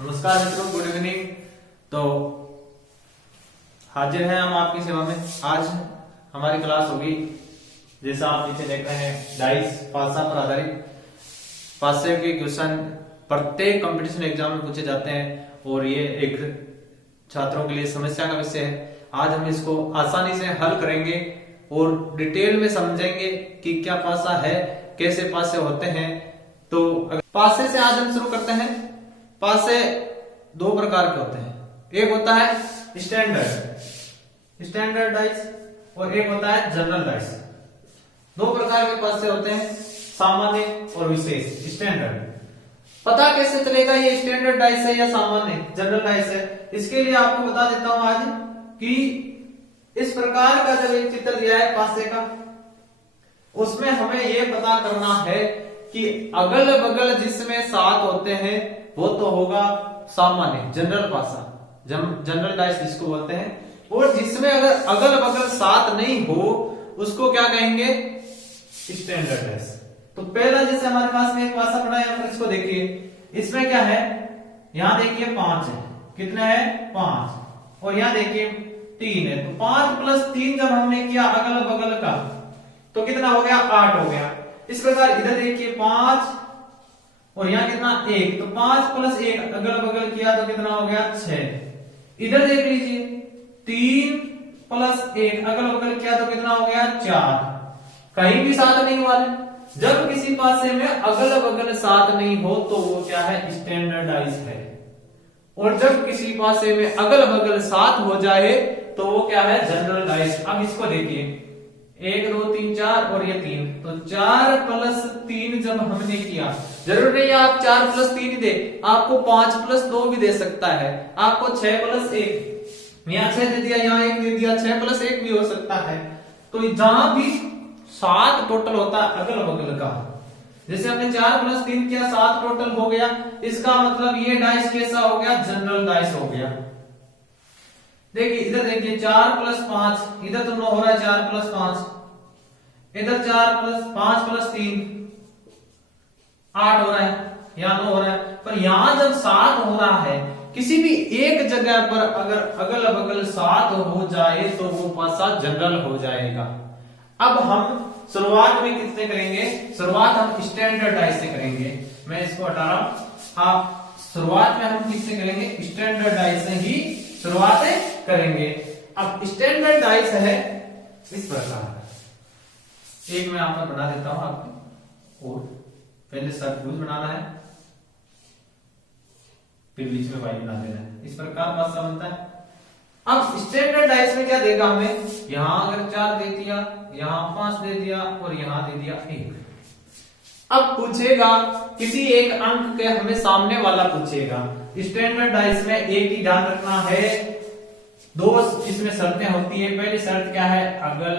नमस्कार मित्रों, good evening. तो हाजिर हैं हम आपकी सेवा में। आज हमारी क्लास होगी, जैसा आप नीचे देख रहे हैं, डाइस पासा पर आधारित। पासे के क्वेश्चन प्रत्येक कंपटीशन एग्जाम में पूछे जाते हैं और ये एक छात्रों के लिए समस्या का विषय है। आज हम इसको आसानी से हल करेंगे और डिटेल में समझेंगे कि क्या पासा है, कैसे पासे होते हैं। तो पासे से आज हम शुरू करते हैं। पासे दो प्रकार के होते हैं, एक होता है स्टैंडर्ड डाइस और एक होता है जनरल डाइस। दो प्रकार के पासे होते हैं, सामान्य और विशेष। स्टैंडर्ड पता कैसे चलेगा ये स्टैंडर्ड डाइस है या सामान्य जनरल डाइस है, इसके लिए आपको बता देता हूं आज कि इस प्रकार का जब एक चित्र दिया है पासे का, उसमें हमें ये पता करना है कि अगल बगल जिसमें 7 होते हैं वो तो होगा सामान्य जनरल पासा, जनरल डाइस जिसको बोलते हैं। और जिसमें अगर अगल बगल 7 नहीं हो उसको क्या कहेंगे, स्टैंडर्ड डाइस। तो पहला जैसे हमारे पास में एक पासा पड़ा है, यहाँ पर इसको देखिए, इसमें क्या है, यहां देखिए 5 है, कितना है 5, और यहां देखिए 3 है। तो 5 प्लस 3 जब हमने किया अगल बगल का तो कितना हो गया, 8 हो गया। इस प्रकार इधर देखिए 5 और यहां कितना 1, तो 5 प्लस 1 अगल बगल किया तो कितना हो गया 6। इधर देख लीजिए 3 प्लस 1 अगल बगल किया तो कितना हो गया 4। कहीं भी 7 नहीं हुआ है। जब किसी पासे में अगल बगल 7 नहीं हो तो वो क्या है, स्टैंडर्डाइज है। और जब किसी पासे में अगल बगल 7 हो जाए तो वो क्या है, जनरलाइज। अब इसको देखिए 1 2 3 4 और ये 3, तो 4 प्लस 3 जब हमने किया, जरूर नहीं आप 4 प्लस 3 दे, आपको 5 प्लस 2 भी दे सकता है, आपको 6 प्लस 1, यहाँ 6 दे दिया, यहाँ 1 दे दिया, 6 प्लस 1 भी हो सकता है। तो जहां भी 7 टोटल होता है अगल बगल का, जैसे हमने 4 प्लस 3 किया 7 टोटल हो गया, इसका मतलब ये डाइस कैसा हो गया, जनरल डाइस हो गया। देखिए इधर देखिए 4 प्लस 5, इधर तो 9 हो रहा है, 4 प्लस 5, इधर 4 प्लस 5 प्लस 3 8 हो रहा है, यहां 9 हो रहा है। पर यहां जब 7 हो रहा है, किसी भी एक जगह पर अगर अगल बगल 7 हो जाए तो वो पासा जनरल हो जाएगा। अब हम शुरुआत में किससे करेंगे, शुरुआत हम स्टैंडर्ड डाइस से करेंगे। मैं इसको हटा रहा हूं। आप शुरुआत में हम किससे करेंगे, स्टैंडर्ड डाइस से ही शुरुआत करेंगे। अब स्टैंडर्ड डाइस है इस प्रकार, एक मैं यहां पर बना देता हूं आपको, और पहले सर्कुलर बनाना है, फिर बीच में वाई बना देना है। इस प्रकार पासा बनता है। अब स्टैंडर्ड डाइस में क्या देगा हमें, यहां अगर 4 दे दिया, यहां 5 दे दिया और यहां दे दिया 1। अब पूछेगा किसी एक अंक के, हमें सामने वाला पूछेगा। स्टैंडर्ड डाइस में एक ही ध्यान रखना है, 2 इसमें शर्तें होती है। पहली शर्त क्या है, अगल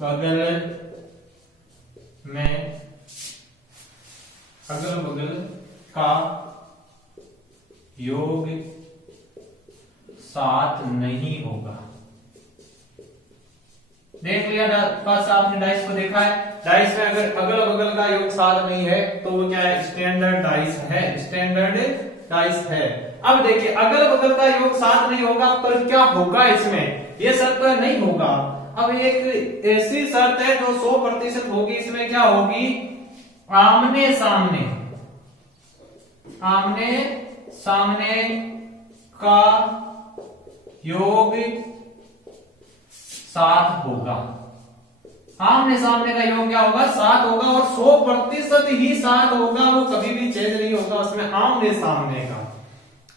बगल में अगल बगल का योग 7 नहीं होगा। देख लिया पासा आपने, डाइस को देखा है, डाइस में अगर अगल बगल का योग 7 नहीं है तो वो क्या है, स्टैंडर्ड डाइस है, स्टैंडर्ड डाइस है। अब देखिए अगल बगल का योग 7 नहीं होगा, पर क्या होगा इसमें, ये शर्त नहीं होगा। अब एक ऐसी शर्त है जो 100% होगी, इसमें क्या होगी, आमने सामने का योग 7 होगा। आमने सामने का योग क्या होगा, 7 होगा, और 100% ही 7 होगा, वो कभी भी चेंज नहीं होगा उसमें, आमने सामने का।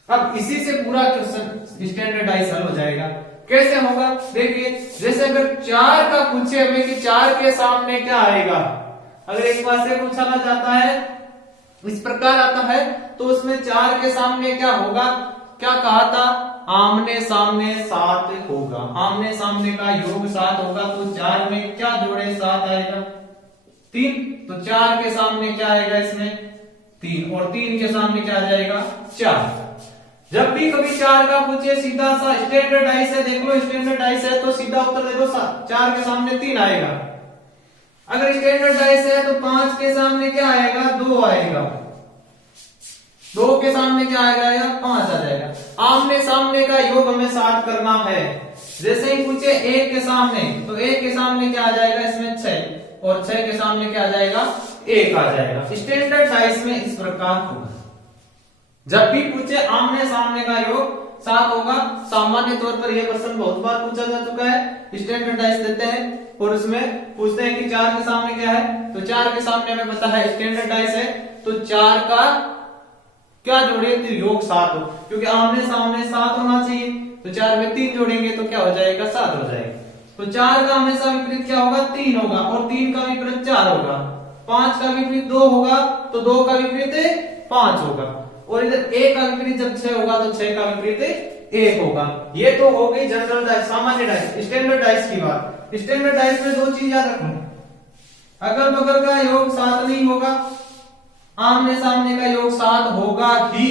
अब इसी से पूरा क्वेश्चन स्टैंडर्डाइज हल हो जाएगा। कैसे होगा, देखिए जैसे अगर 4 का पूछे हमें कि 4 के सामने क्या आएगा, अगर एक पास से पूछा जाता है इस प्रकार आता है, तो उसमें 4 के सामने क्या होगा, क्या कहा था, आमने सामने 7 होगा, आमने सामने का योग 7 होगा। तो 4 में क्या जोड़े 7 आएगा, 3, तो 4 के सामने क्या आएगा इसमें 3, और 3 के सामने क्या आ जाएगा 4। जब भी कभी 4 का पूछे, सीधा सा स्टैंडर्ड डाइस है, देख लो स्टैंडर्ड डाइस है तो सीधा उत्तर दे दो, 4 के सामने 3 आएगा। अगर स्टैंडर्ड डाइस है तो 5 के सामने क्या आएगा, 2 आएगा। 2 के सामने क्या आ जाएगा, 5 आ जाएगा। आमने सामने का योग हमें 7 करना है। जैसे ही पूछे 1 के सामने, तो 1 के सामने क्या आ जाएगा इसमें 6, और 6 के सामने क्या आ जाएगा, 1 आ जाएगा। स्टैंडर्ड डाइस में इस प्रकार होगा। जब भी पूछे आमने सामने का योग 7 होगा। सामान्य तौर पर यह प्रश्न बहुत बार पूछा जा चुका है। स्टैंडर्ड डाइस देते हैं और उसमें पूछते हैं कि 4 के सामने क्या है, तो 4 के सामने हमें पता है स्टैंडर्ड डाइस है, तो 4 का क्या जोड़े, तो योग 7 हो, क्योंकि आमने सामने 7 होना चाहिए। तो 4 में 3 जोड़ेंगे तो क्या हो जाएगा, 7 हो जाएगा। तो 4 का हमेशा विपरीत क्या होगा, 3 होगा, और 3 का विपरीत 4 होगा। 5 का विपरीत 2 होगा, तो 2 का विपरीत 5 होगा, और इधर 1 का विपरीत जब 6 होगा तो 6 का विपरीत 1 होगा। ये तो हो गई जनरल डाइस, सामान्य डाइस। स्टैंडर्ड डाइस की बात, स्टैंडर्ड डाइस में 2 चीज याद रखना, अगल बगल का योग 7 नहीं होगा, आमने सामने का योग 7 होगा ही।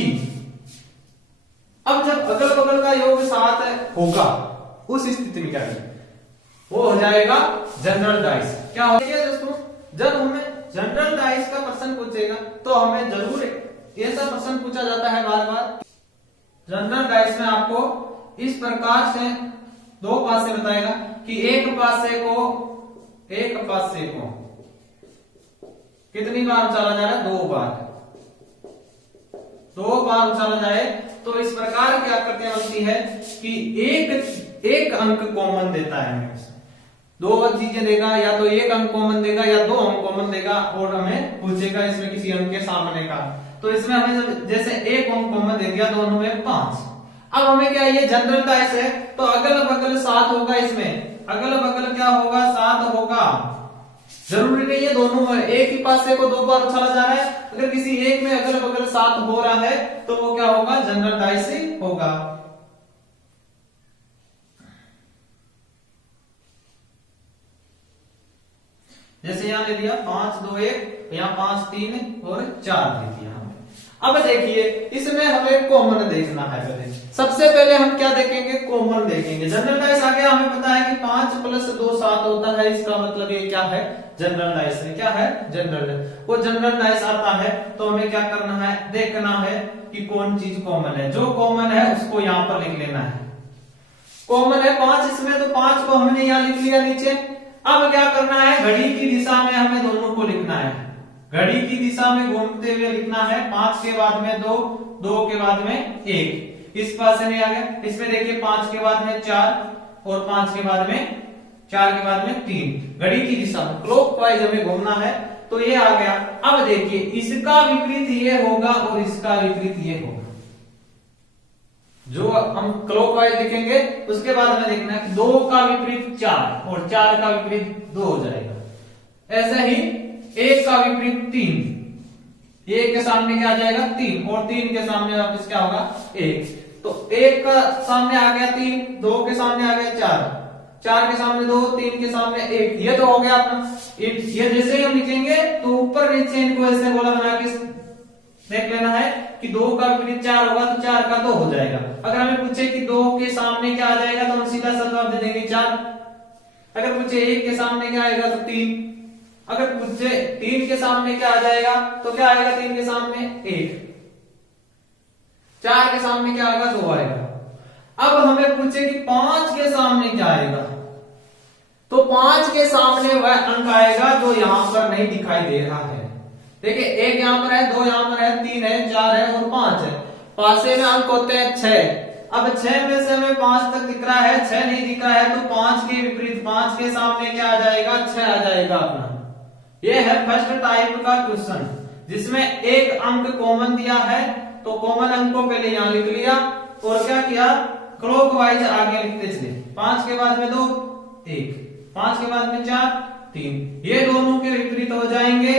अब जब अगल बगल का योग 7 होगा, उस स्थिति में क्या है, वो हो जाएगा जनरल डाइस। क्या हो जाएगा दोस्तों, जब हमें जनरल डाइस का प्रश्न पूछेगा तो हमें जरूर ऐसा प्रश्न पूछा जाता है बार बार। जनरल डाइस में आपको इस प्रकार से 2 पासे बताएगा कि एक पासे को कितनी बार उछाला जा रहा है, 2 बार। 2 बार उछाला जाए तो इस प्रकार की आकृतियां बनती है कि एक अंक कॉमन देता है हमें। 2 चीजें देगा, या तो 1 अंक कॉमन देगा या 2 अंक कॉमन देगा, और हमें पूछेगा इसमें किसी अंक के सामने का। तो इसमें हमें जैसे 1 अंक कॉमन दे दिया, दोनों में 5। अब हमें क्या, ये जनरल डाइस है तो अगल बगल 7 होगा, इसमें अगल बगल क्या होगा, 7 होगा। जरूरी नहीं है दोनों में, एक ही पासे को 2 बार उछाला जा रहा है, अगर किसी एक में अगल बगल 7 हो रहा है तो वो क्या होगा, जनरल डाइस ही होगा। जैसे यहां ले लिया 5 2 1, यहां 5 3 और 4 दे दिया हमें। अब देखिए इसमें हमें कॉमन देखना है। पहले सबसे पहले हम क्या देखेंगे, कॉमन देखेंगे। जनरल डाइस आ गया, हमें पता है कि 5 + 2 7 होता है, इसका मतलब ये क्या है, जनरल डाइस है। क्या है, जनरल डाइस। वो जनरल डाइस आता है तो हमें क्या करना है, देखना है कि कौन चीज कॉमन है। जो कॉमन है उसको यहां पर लिख लेना है। कॉमन है 5 इसमें, तो 5 को हमने यहां लिख लिया नीचे। अब क्या करना है, घड़ी की दिशा में हमें दोनों को लिखना है। घड़ी की दिशा में घूमते हुए लिखना है। 5 के बाद में 2, 2 के बाद में 1, इस पास से नहीं आ गया। इसमें देखिए 5 के बाद में 4, और 5 के बाद में 4 के बाद में 3। घड़ी की दिशा में क्लॉकवाइज हमें घूमना है, तो ये आ गया। अब देखिए इसका विपरीत ये होगा और इसका विपरीत ये होगा। जो हम क्लॉकवाइज लिखेंगे उसके बाद हमें देखना है 2 का विपरीत 4 और 4 का विपरीत 2 हो जाएगा। ऐसे ही 1 का विपरीत 3, 1 के सामने क्या आ जाएगा, 3, और 3 के सामने वापस क्या होगा, 1। तो 1 का सामने आ गया 3, 2 के सामने आ गया 4, 4 के सामने 2, 3 के सामने 1। ये तो हो गया अपना। ये जैसे ही हम लिखेंगे तो ऊपर नीचे इनको ऐसे गोला बना के देख लेना है कि 2 का विपरीत 4 होगा तो 4 का 2 हो जाएगा। अगर हमें पूछे कि 2 के सामने क्या आ जाएगा तो हम सीधा सा जवाब दे देंगे 4। अगर पूछे 1 के सामने क्या आएगा तो 3। अगर पूछे 3 के सामने क्या आ जाएगा तो क्या आएगा, 3 के सामने 1। 4 के सामने क्या आएगा, 2 आएगा। अब हमें पूछे कि 5 के सामने क्या आएगा, तो 5 के सामने वह अंक आएगा जो यहां पर नहीं दिखाई दे रहा है। देखिए 1 यहां पर है, 2 यहां पर है, 3 है, 4 है और 5 है। पासे में अंक होते हैं 6। अब 6 में से हमें 5 तक दिख रहा है, 6 नहीं दिख रहा है, तो 5 के विपरीत 5 के सामने क्या आ जाएगा, 6 आ जाएगा अपना। यह है फर्स्ट टाइप का क्वेश्चन जिसमें एक अंक कॉमन दिया है, तो कॉमन अंक को पहले यहां लिख लिया और क्या किया, क्लॉकवाइज आगे लिखते चले। 5 के बाद में 2 1, 5 के बाद में 4 3, ये दोनों के विपरीत हो जाएंगे।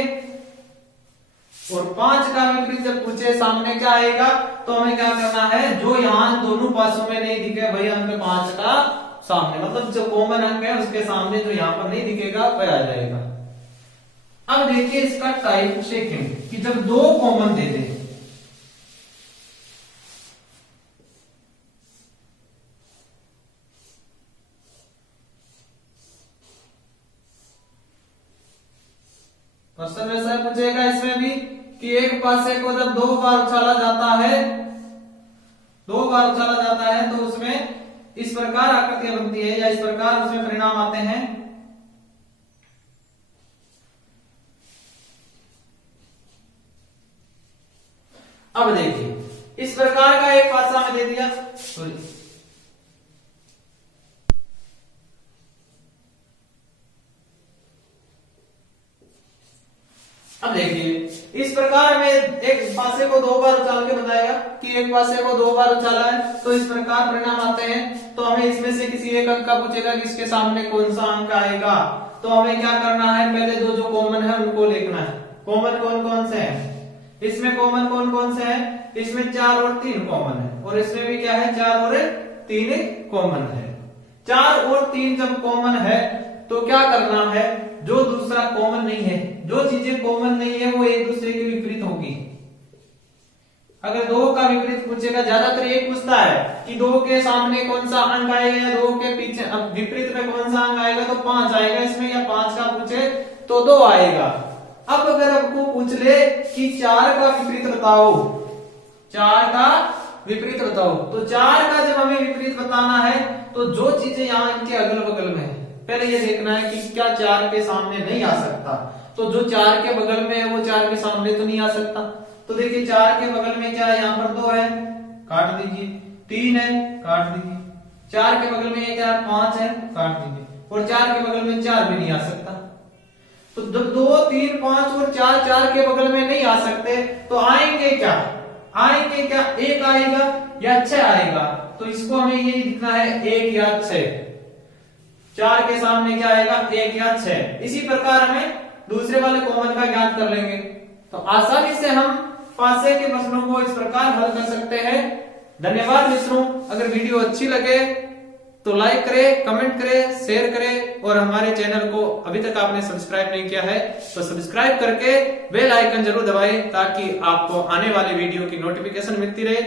और 5 का विपरीत जब पूछे सामने क्या आएगा तो हमें क्या करना है, जो यहां दोनों पासों में नहीं दिखे वही अंक 5 का सामने, मतलब जो कॉमन अंक है उसके सामने जो यहां पर नहीं दिखेगा वह आ जाएगा। अब देखिए इसका टाइप सेकंड कि जब 2 कॉमन दे दे, क्वेश्चन वैसा पूछेगा इसमें भी कि एक पासे को जब 2 बार उछाला जाता है, 2 बार उछाला जाता है तो उसमें इस प्रकार आकृतियां बनती है या इस प्रकार उसमें परिणाम आते हैं। अब देखिए इस प्रकार का एक पासा में दे दिया, सॉरी अब देखिए इस प्रकार में एक पासे को 2 बार उछाल के बताएगा कि एक पासे को 2 बार उछाला है तो इस प्रकार परिणाम आते हैं। तो हमें इसमें से किसी एक अंक का पूछेगा कि इसके सामने कौन सा अंक आएगा, तो हमें क्या करना है, पहले दो जो कॉमन है उनको लिखना है। कॉमन कौन कौन से हैं, इसमें कॉमन कौन कौन से हैं, इसमें 4 और 3 कॉमन है और इसमें भी क्या है 4 और 3 कॉमन है। 4 और 3 जब कॉमन है तो क्या करना है, जो दूसरा कॉमन नहीं है, जो चीजें कॉमन नहीं है वो एक दूसरे के विपरीत होगी। अगर 2 का विपरीत पूछेगा, ज्यादातर ये पूछता है कि 2 के सामने कौन सा अंक आएगा या 2 के पीछे विपरीत में कौन सा अंक आएगा, तो 5 आएगा इसमें, या 5 का पूछे तो 2 आएगा। अब अगर आपको पूछ ले कि 4 का विपरीत बताओ, 4 का विपरीत बताओ, तो 4 का जब हमें विपरीत बताना है तो जो चीजें यहाँ इनके अगल बगल में है, पहले ये देखना है कि क्या 4 के सामने नहीं आ सकता, तो जो 4 के बगल में है वो 4 के सामने तो नहीं आ सकता। तो देखिए 4 के बगल में क्या है, यहाँ पर 2 है, काट दीजिए, 3 है, काट दीजिए, 4 के बगल में क्या है, 5 है, काट दीजिए, और 4 के बगल में 4 भी नहीं आ सकता। तो जब 2, 3, 5 और 4 के बगल में नहीं आ सकते तो आएंगे क्या, आएंगे क्या, 1 आएगा या 6 आएगा। तो इसको हमें ये लिखना है 1 या 6, 4 के सामने क्या आएगा, 1 या 6। इसी प्रकार हमें दूसरे वाले कॉमन का ज्ञात कर लेंगे, तो आसानी से हम पासे के प्रश्नों को इस प्रकार हल कर सकते हैं। धन्यवाद मित्रों, अगर वीडियो अच्छी लगे तो लाइक करें, कमेंट करें, शेयर करें, और हमारे चैनल को अभी तक आपने सब्सक्राइब नहीं किया है तो सब्सक्राइब करके बेल आइकन जरूर दबाएं ताकि आपको आने वाले वीडियो की नोटिफिकेशन मिलती रहे।